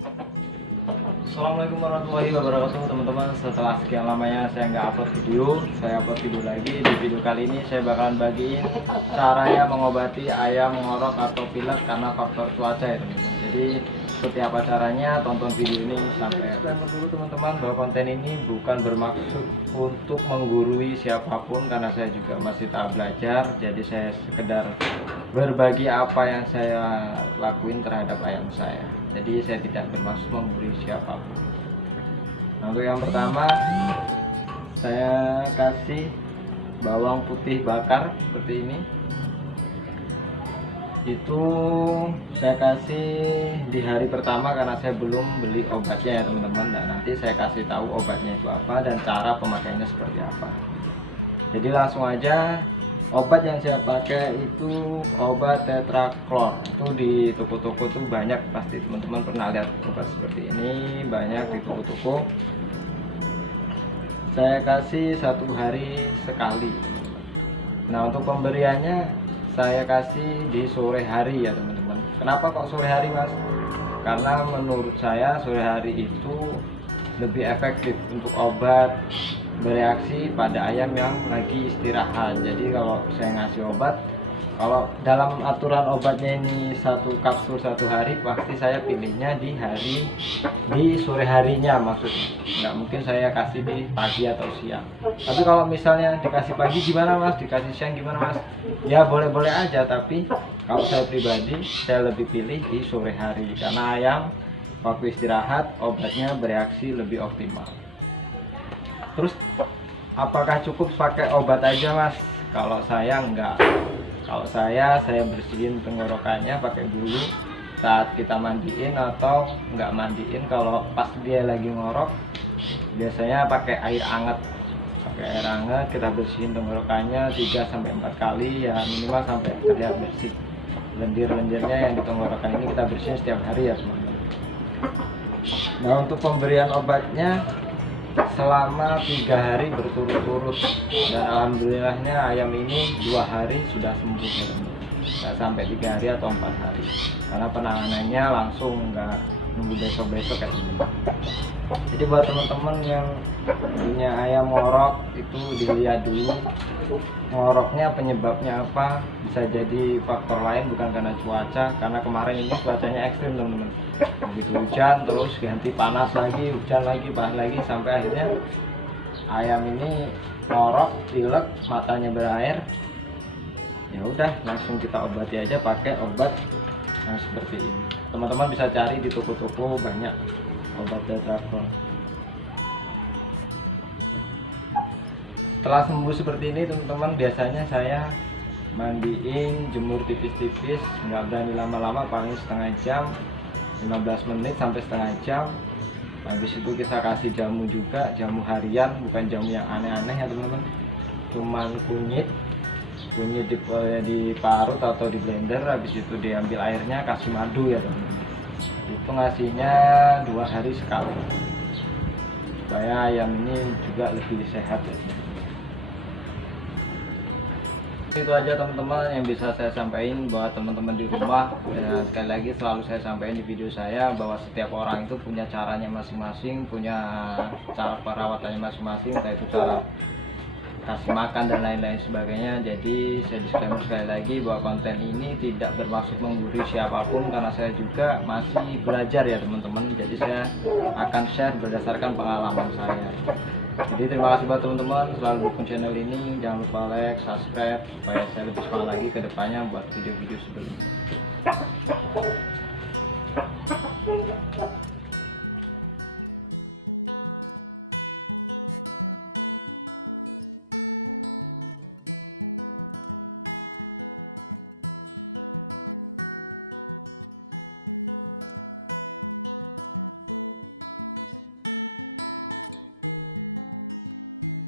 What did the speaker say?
Assalamualaikum warahmatullahi wabarakatuh teman-teman. Setelah sekian lamanya saya nggak upload video, saya upload video lagi. Di video kali ini saya bakalan bagiin caranya mengobati ayam ngorok atau pilek karena faktor cuaca ya teman-teman. Jadi seperti apa caranya, tonton video ini sampai disclaimer dulu teman-teman bahwa konten ini bukan bermaksud untuk menggurui siapapun karena saya juga masih tahap belajar. Jadi saya sekedar berbagi apa yang saya lakuin terhadap ayam saya. Jadi saya tidak bermaksud menggurui siapapun. Nah, untuk yang pertama saya kasih bawang putih bakar seperti ini. Itu saya kasih di hari pertama karena saya belum beli obatnya ya teman-teman. Dan nanti saya kasih tahu obatnya itu apa dan cara pemakaiannya seperti apa. Jadi langsung aja. Obat yang saya pakai itu obat tetraklor. Itu di toko-toko tuh banyak, pasti teman-teman pernah lihat obat seperti ini banyak di toko-toko. Saya kasih 1 hari sekali. Nah, untuk pemberiannya saya kasih di sore hari ya teman-teman. Kenapa kok sore hari mas? Karena menurut saya sore hari itu lebih efektif untuk obat bereaksi pada ayam yang lagi istirahat. Jadi kalau saya ngasih obat, kalau dalam aturan obatnya ini 1 kapsul 1 hari, pasti saya pilihnya di sore harinya maksudnya. Nggak mungkin saya kasih di pagi atau siang. Tapi kalau misalnya dikasih pagi gimana mas, dikasih siang gimana mas? Ya boleh-boleh aja, tapi kalau saya pribadi saya lebih pilih di sore hari karena ayam waktu istirahat obatnya bereaksi lebih optimal. Terus apakah cukup pakai obat aja mas? Kalau saya enggak. Kalau saya bersihin tenggorokannya pakai bulu saat kita mandiin atau enggak mandiin. Kalau pas dia lagi ngorok biasanya pakai air hangat. Pakai air hangat kita bersihin tenggorokannya 3-4 kali ya, minimal sampai terlihat bersih. Lendir-lendirnya yang di tenggorokan ini kita bersihin setiap hari ya teman-teman. Nah, untuk pemberian obatnya selama 3 hari berturut-turut dan alhamdulillahnya ayam ini 2 hari sudah sembuh ya teman. Nggak sampai 3 hari atau 4 hari karena penanganannya langsung, nggak nunggu besok-besok kayak gini. Jadi buat teman-teman yang punya ayam ngorok itu dilihat dulu ngoroknya penyebabnya apa. Bisa jadi faktor lain bukan karena cuaca, karena kemarin ini cuacanya ekstrim teman-teman. Begitu hujan terus ganti panas lagi, hujan lagi, panas lagi, sampai akhirnya ayam ini ngorok, pilek, matanya berair. Ya udah, langsung kita obati aja pakai obat yang seperti ini. Teman-teman bisa cari di toko-toko banyak obat tetraklor. Setelah sembuh seperti ini teman-teman, biasanya saya mandiin, jemur tipis-tipis, nggak berani lama-lama, paling setengah jam, 15 menit sampai setengah jam. Habis itu kita kasih jamu juga, jamu harian, bukan jamu yang aneh-aneh ya teman-teman. Cuman kunyit diparut atau di blender, habis itu diambil airnya, kasih madu ya teman-teman. Itu ngasihnya 2 hari sekali supaya ayam ini juga lebih sehat ya. Itu aja teman-teman yang bisa saya sampaikan buat teman-teman di rumah. Dan sekali lagi selalu saya sampaikan di video saya bahwa setiap orang itu punya caranya masing-masing, punya cara perawatannya masing-masing, entah itu cara kasih makan dan lain-lain sebagainya. Jadi saya disclaimer sekali lagi bahwa konten ini tidak bermaksud menggurui siapapun karena saya juga masih belajar ya teman-teman. Jadi saya akan share berdasarkan pengalaman saya. Jadi terima kasih buat teman-teman, selalu dukung channel ini, jangan lupa like, subscribe supaya saya lebih semangat lagi ke depannya buat video-video sebelumnya.